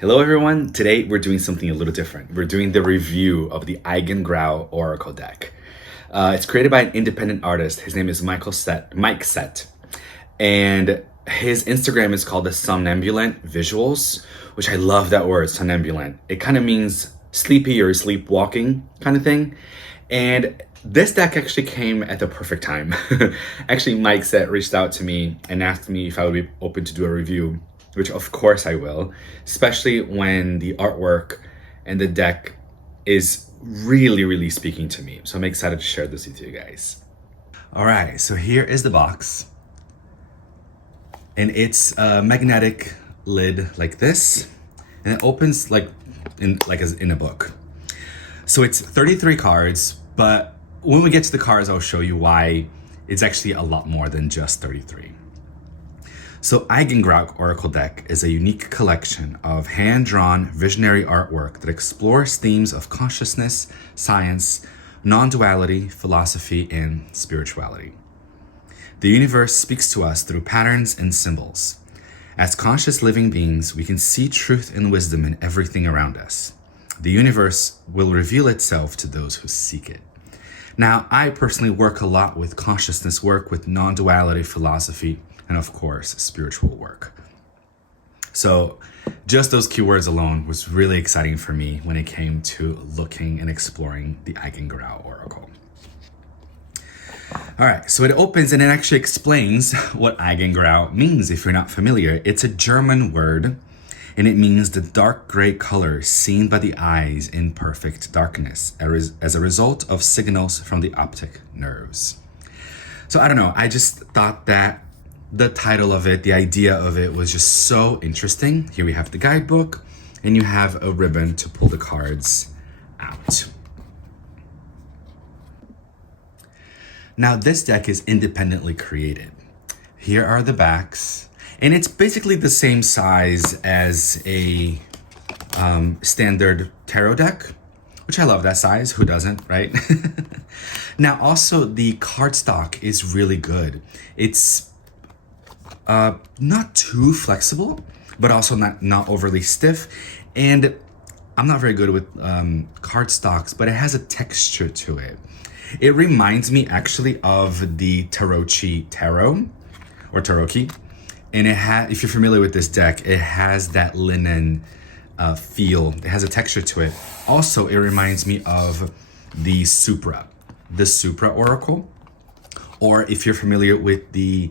Hello everyone, today we're doing something a little different. We're doing the review of the Eigengrau Oracle deck. It's created by an independent artist. His name is Mike Sette. And his Instagram is called the Somnambulant Visuals, which I love that word, somnambulant. It kind of means sleepy or sleepwalking kind of thing. And this deck actually came at the perfect time. Actually, Mike Sette reached out to me and asked me if I would be open to do a review, which of course I will, especially when the artwork and the deck is really, really speaking to me. So I'm excited to share this with you guys. All right, so here is the box. And it's a magnetic lid like this. And it opens like in a book. So it's 33 cards, but when we get to the cards, I'll show you why it's actually a lot more than just 33. So Eigengrau Oracle deck is a unique collection of hand-drawn visionary artwork that explores themes of consciousness, science, non-duality, philosophy, and spirituality. The universe speaks to us through patterns and symbols. As conscious living beings, we can see truth and wisdom in everything around us. The universe will reveal itself to those who seek it. Now, I personally work a lot with consciousness work, with non-duality philosophy, and of course, spiritual work. So just those keywords alone was really exciting for me when it came to looking and exploring the Eigengrau Oracle. All right, so it opens and it actually explains what Eigengrau means if you're not familiar. It's a German word, and it means the dark gray color seen by the eyes in perfect darkness as a result of signals from the optic nerves. So I don't know, I just thought that the title of it, the idea of it was just so interesting. Here we have the guidebook, and you have a ribbon to pull the cards out. Now this deck is independently created. Here are the backs, and it's basically the same size as a standard tarot deck, which I love that size. Who doesn't, right? Now also the cardstock is really good. It's not too flexible, but also not overly stiff. And I'm not very good with cardstocks, but it has a texture to it. It reminds me actually of the Tarochi Tarot, or Taroki. And if you're familiar with this deck, it has that linen feel. It has a texture to it. Also, it reminds me of the Supra Oracle. Or if you're familiar with the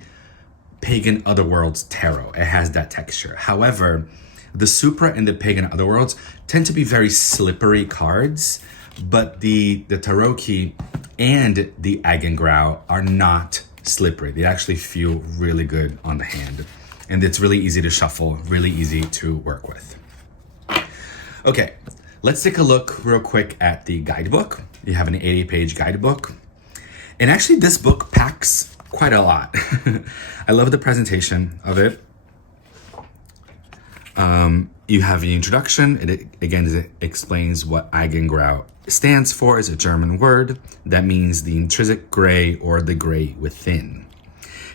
Pagan Otherworlds Tarot, it has that texture. However, the Supra and the Pagan Otherworlds tend to be very slippery cards, but the Taroki and the Eigengrau are not slippery. They actually feel really good on the hand, and it's really easy to shuffle, really easy to work with. Okay, let's take a look real quick at the guidebook. You have an 80-page guidebook, and actually this book packs quite a lot. I love the presentation of it. You have the introduction. It explains what Eigengrau stands for. It's a German word that means the intrinsic gray or the gray within.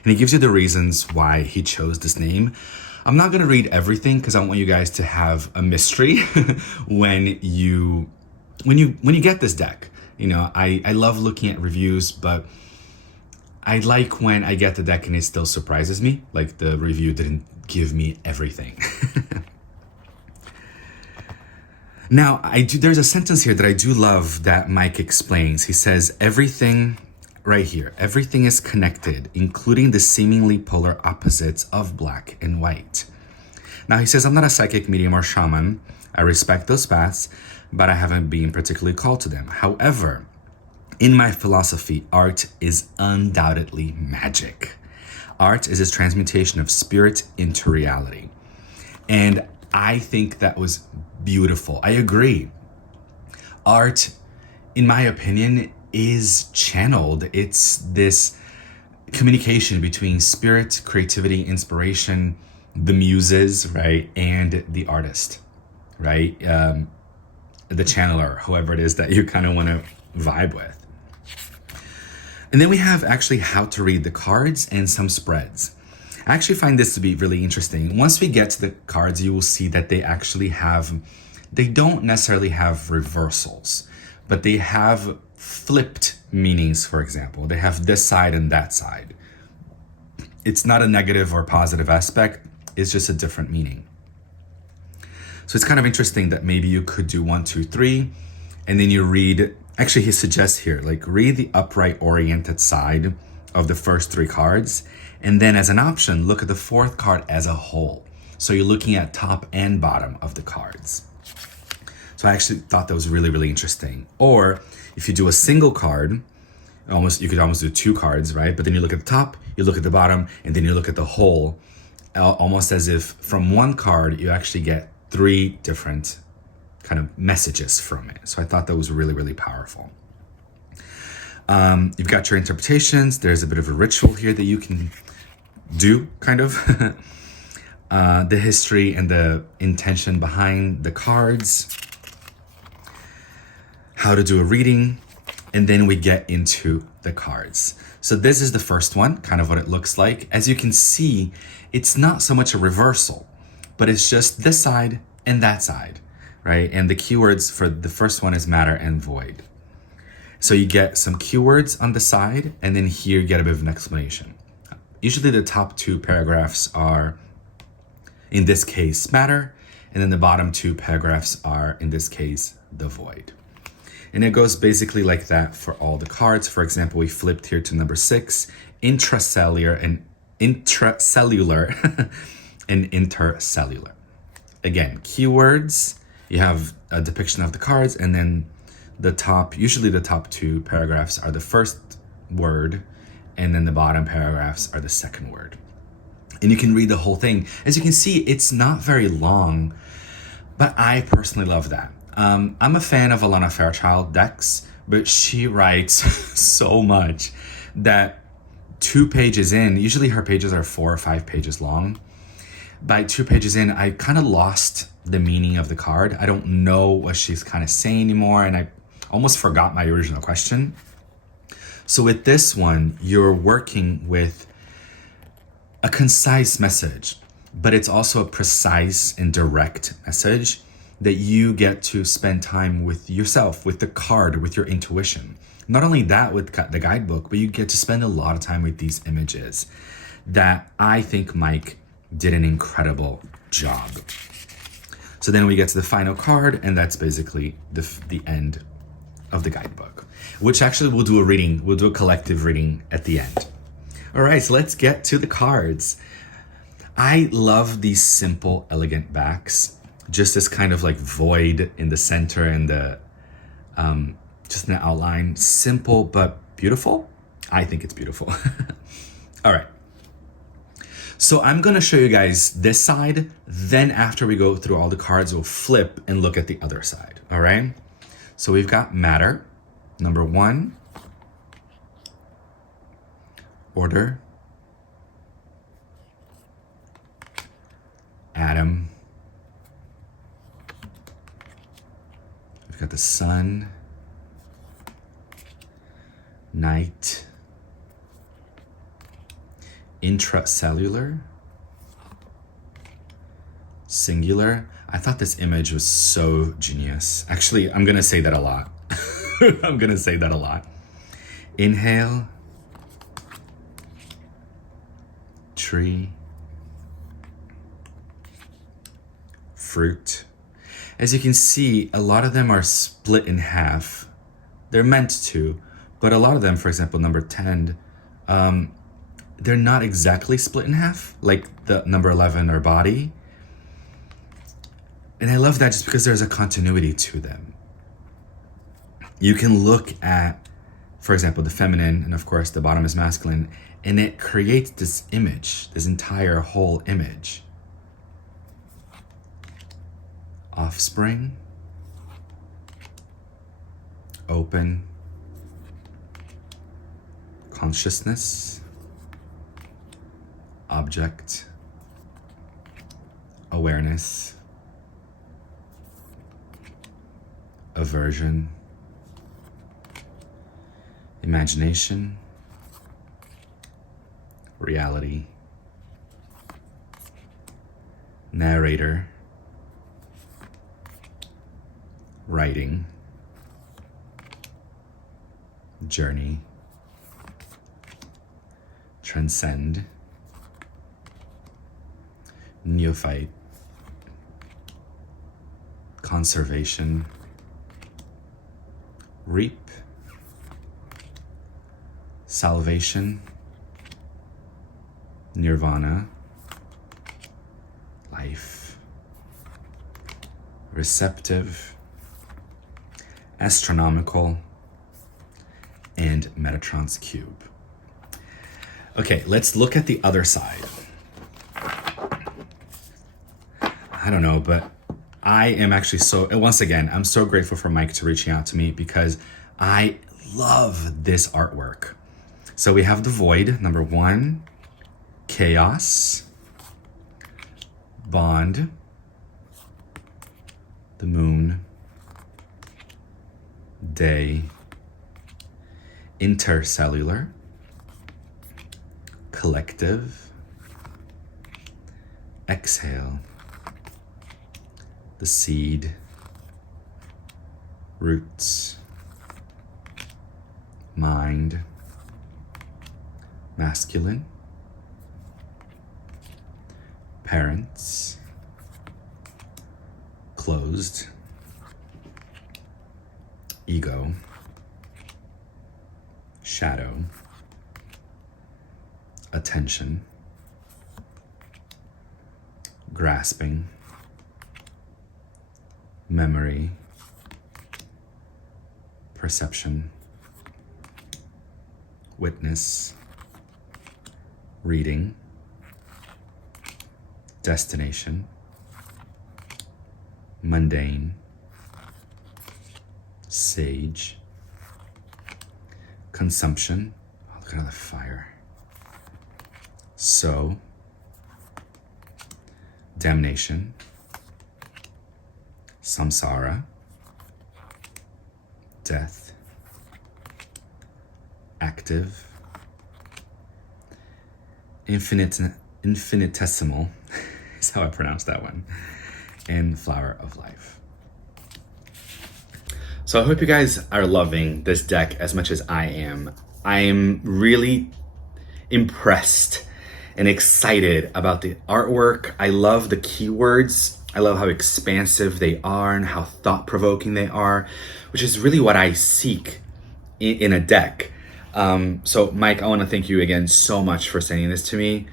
And he gives you the reasons why he chose this name. I'm not gonna read everything because I want you guys to have a mystery when you get this deck. You know, I love looking at reviews, but I like when I get the deck and it still surprises me, like the review didn't give me everything. Now, there's a sentence here that I do love that Mike explains. He says, everything, right here, everything is connected, including the seemingly polar opposites of black and white. Now, he says, I'm not a psychic, medium, or shaman. I respect those paths, but I haven't been particularly called to them. However, in my philosophy, art is undoubtedly magic. Art is a transmutation of spirit into reality. And I think that was beautiful. I agree. Art, in my opinion, is channeled. It's this communication between spirit, creativity, inspiration, the muses, right, and the artist, right? The channeler, whoever it is that you kind of want to vibe with. And then we have actually how to read the cards and some spreads. I actually find this to be really interesting. Once we get to the cards, you will see that they don't necessarily have reversals, but they have flipped meanings, for example. They have this side and that side. It's not a negative or positive aspect, it's just a different meaning. So it's kind of interesting that maybe you could do 1, 2, 3, and then you read, actually he suggests here, like read the upright oriented side of the first 3 cards, and then as an option, look at the 4th card as a whole. So you're looking at top and bottom of the cards. So I actually thought that was really, really interesting. Or if you do a single card, you could almost do 2 cards, right? But then you look at the top, you look at the bottom, and then you look at the whole, almost as if from one card, you actually get 3 different kind of messages from it. So I thought that was really, really powerful. You've got your interpretations. There's a bit of a ritual here that you can do, kind of. The history and the intention behind the cards. How to do a reading. And then we get into the cards. So this is the first one, kind of what it looks like. As you can see, it's not so much a reversal, but it's just this side and that side, right? And the keywords for the first one is matter and void. So you get some keywords on the side, and then here you get a bit of an explanation. Usually the top 2 paragraphs are, in this case, matter, and then the bottom 2 paragraphs are, in this case, the void. And it goes basically like that for all the cards. For example, we flipped here to number 6, intracellular and intercellular. Again, keywords, you have a depiction of the cards, and then usually the top 2 paragraphs are the first word, and then the bottom paragraphs are the second word. And you can read the whole thing. As you can see, it's not very long, but I personally love that. I'm a fan of Alana Fairchild decks, but she writes so much that 2 pages in, usually her pages are 4 or 5 pages long. By 2 pages in, I kind of lost the meaning of the card. I don't know what she's kind of saying anymore, and I almost forgot my original question. So with this one, you're working with a concise message, but it's also a precise and direct message that you get to spend time with yourself, with the card, with your intuition. Not only that with the guidebook, but you get to spend a lot of time with these images that I think Mike did an incredible job. So then we get to the final card, and that's basically the end of the guidebook, which actually we'll do a reading. We'll do a collective reading at the end. All right, so let's get to the cards. I love these simple, elegant backs. Just this kind of like void in the center and the just an outline. Simple but beautiful. I think it's beautiful. All right. So I'm going to show you guys this side. Then after we go through all the cards, we'll flip and look at the other side. All right. So we've got matter, number 1. Order. Atom. We've got the sun. Night. Intracellular. Singular. I thought this image was so genius. Actually, I'm gonna say that a lot. I'm gonna say that a lot. Inhale. Tree. Fruit. As you can see, a lot of them are split in half. They're meant to, but a lot of them, for example, number 10, they're not exactly split in half, like the number 11 or body. And I love that just because there's a continuity to them. You can look at, for example, the feminine, and of course the bottom is masculine, and it creates this image, this entire whole image. Offspring, open, consciousness, object, awareness, aversion, imagination, reality, narrator, writing, journey, transcend, neophyte, conservation, reap, salvation, nirvana, life, receptive, astronomical, and Metatron's cube. Okay, let's look at the other side. I don't know, but I am actually once again, I'm so grateful for Mike to reaching out to me because I love this artwork. So we have the void, number 1, chaos, bond, the moon, day, intercellular, collective, exhale, the seed, roots, mind, masculine, parents, closed, ego, shadow, attention, grasping, memory, perception, witness, reading, destination, mundane, sage, consumption. Oh, look at all the fire. So, damnation, samsara, death, active, infinitesimal is how I pronounce that one, and flower of life. So I hope you guys are loving this deck as much as I am. I am really impressed and excited about the artwork. I love the keywords. I love how expansive they are and how thought-provoking they are, which is really what I seek in a deck. So Mike, I want to thank you again so much for sending this to me.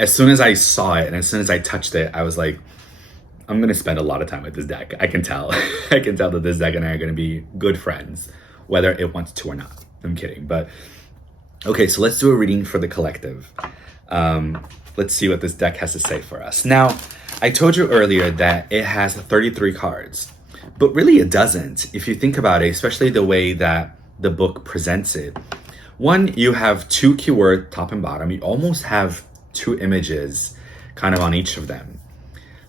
As soon as I saw it and as soon as I touched it, I was like, I'm going to spend a lot of time with this deck. I can tell. I can tell that this deck and I are going to be good friends, whether it wants to or not. I'm kidding. But okay, so let's do a reading for the collective. Let's see what this deck has to say for us. Now, I told you earlier that it has 33 cards, but really it doesn't. If you think about it, especially the way that the book presents it. One, you have 2 keyword top and bottom. You almost have 2 images kind of on each of them.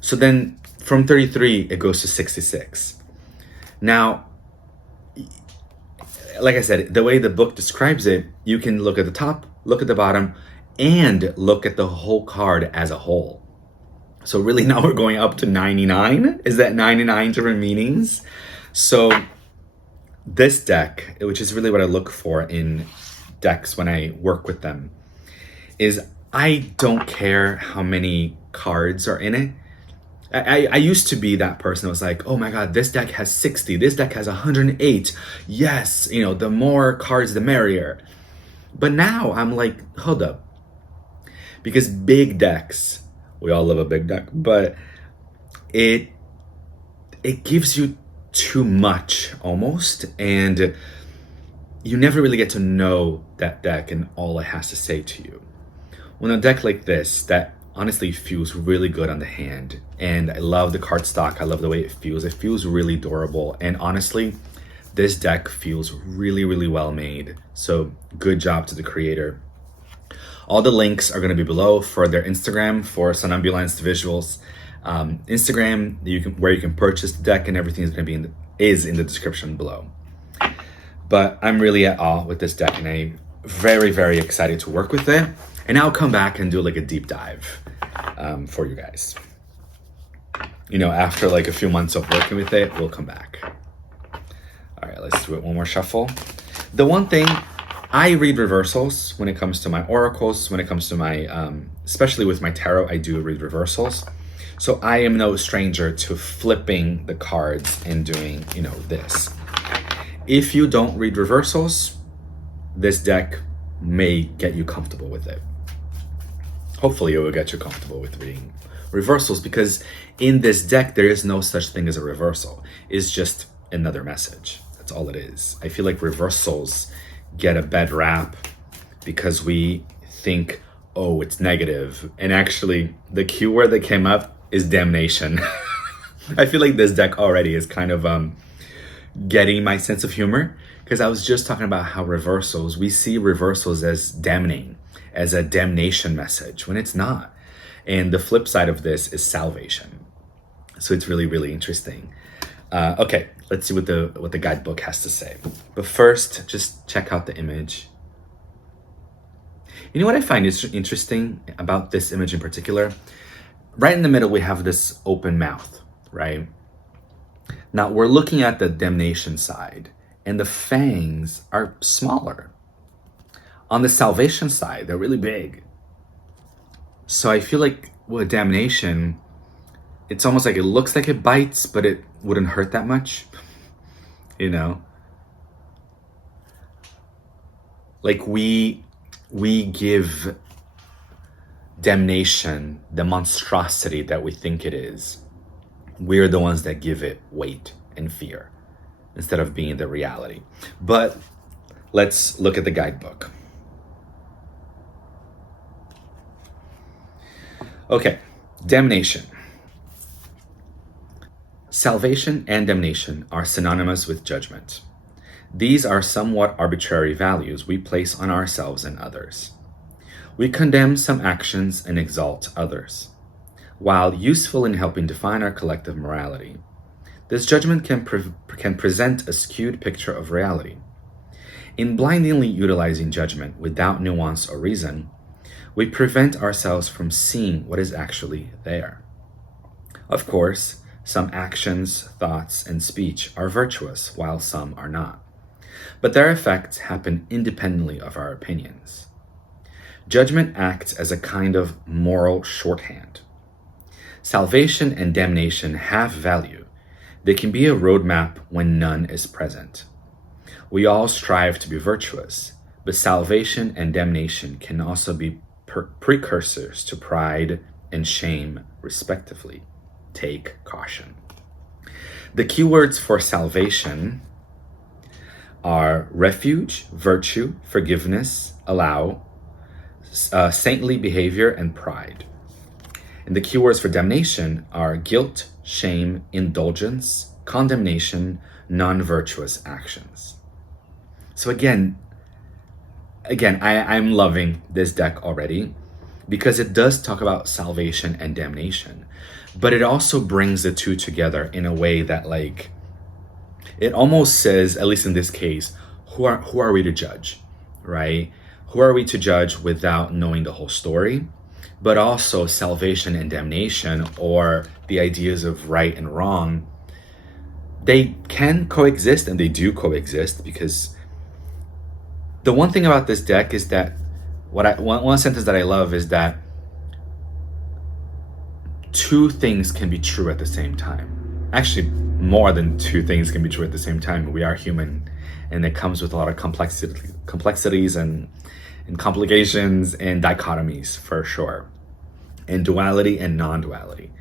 So then from 33, it goes to 66. Now, like I said, the way the book describes it, you can look at the top, look at the bottom, and look at the whole card as a whole. So really now we're going up to 99. Is that 99 different meanings? So this deck, which is really what I look for in decks when I work with them, is I don't care how many cards are in it. I used to be that person that was like, oh my God, this deck has 60, this deck has 108. Yes, the more cards, the merrier. But now I'm like, hold up. Because big decks, we all love a big deck, but it gives you too much almost, and you never really get to know that deck and all it has to say to you. When a deck like this, that honestly feels really good on the hand, and I love the cardstock, I love the way it feels really durable, and honestly, this deck feels really, really well made. So good job to the creator. All the links are going to be below for their Instagram, for Somnambulant's visuals. Instagram, where you can purchase the deck, and everything is going to be in the description below. But I'm really at awe with this deck, and I'm very, very excited to work with it. And I'll come back and do like a deep dive for you guys. after like a few months of working with it, we'll come back. All right, let's do it one more shuffle. The one thing, I read reversals when it comes to my oracles, when it comes to my, especially with my tarot, I do read reversals. So I am no stranger to flipping the cards and doing, this. If you don't read reversals, this deck may get you comfortable with it. Hopefully it will get you comfortable with reading reversals, because in this deck, there is no such thing as a reversal. It's just another message. That's all it is. I feel like reversals get a bad rap because we think, oh, it's negative. And actually, the keyword that came up is damnation. I feel like this deck already is kind of getting my sense of humor, because I was just talking about how we see reversals as damning, as a damnation message, when it's not. And the flip side of this is salvation. So it's really, really interesting. Okay, let's see what the guidebook has to say. But first, just check out the image. You know what I find is interesting about this image in particular? Right in the middle, we have this open mouth, right? Now we're looking at the damnation side, and the fangs are smaller. On the salvation side, they're really big. So I feel like with damnation, it's almost like it looks like it bites, but it wouldn't hurt that much, Like we give damnation the monstrosity that we think it is. We're the ones that give it weight and fear instead of being the reality. But let's look at the guidebook. Okay, damnation. Salvation and damnation are synonymous with judgment. These are somewhat arbitrary values we place on ourselves and others. We condemn some actions and exalt others. While useful in helping define our collective morality, this judgment can present a skewed picture of reality. In blindly utilizing judgment without nuance or reason, we prevent ourselves from seeing what is actually there. Of course, some actions, thoughts, and speech are virtuous, while some are not. But their effects happen independently of our opinions. Judgment acts as a kind of moral shorthand. Salvation and damnation have value. They can be a roadmap when none is present. We all strive to be virtuous, but salvation and damnation can also be precursors to pride and shame, respectively. Take caution. The keywords for salvation are refuge, virtue, forgiveness, allow, saintly behavior, and pride. And the keywords for damnation are guilt, shame, indulgence, condemnation, non-virtuous actions. So again, I'm loving this deck already, because it does talk about salvation and damnation, but it also brings the two together in a way that, like, it almost says, at least in this case, who are we to judge, right? Who are we to judge without knowing the whole story? But also salvation and damnation, or the ideas of right and wrong, they can coexist, and they do coexist, because the one thing about this deck is that one sentence that I love is that two things can be true at the same time. Actually, more than two things can be true at the same time. We are human, and it comes with a lot of complexities and complications and dichotomies, for sure, and duality and non-duality.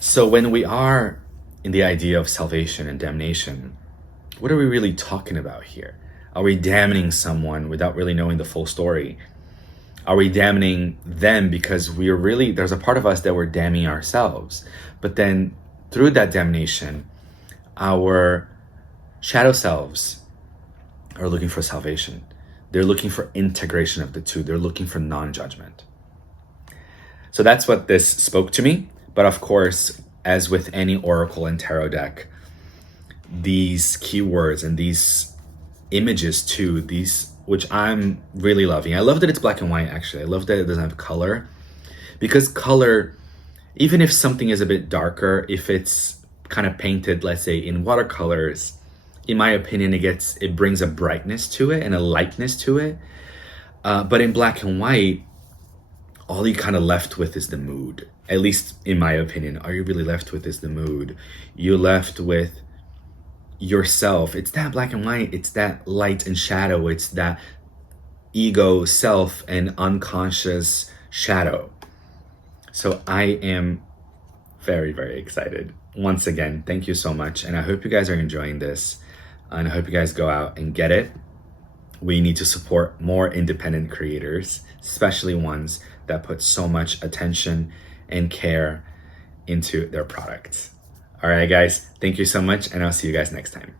So when we are in the idea of salvation and damnation, what are we really talking about here? Are we damning someone without really knowing the full story? Are we damning them because there's a part of us that we're damning ourselves? But then through that damnation, our shadow selves are looking for salvation. They're looking for integration of the two. They're looking for non-judgment. So that's what this spoke to me. But of course, as with any oracle and tarot deck, these keywords and these images too, which I'm really loving. I love that it's black and white, actually. I love that it doesn't have color, because color even if something is a bit darker, if it's kind of painted, let's say in watercolors, in my opinion, it brings a brightness to it and a lightness to it. But in black and white, all you kind of left with is the mood. At least in my opinion, all you're really left with is the mood. You're left with yourself. It's that black and white. It's that light and shadow. It's that ego, self, and unconscious shadow. So I am very, very excited. Once again, thank you so much. And I hope you guys are enjoying this. And I hope you guys go out and get it. We need to support more independent creators, especially ones that put so much attention and care into their products. All right, guys, thank you so much, and I'll see you guys next time.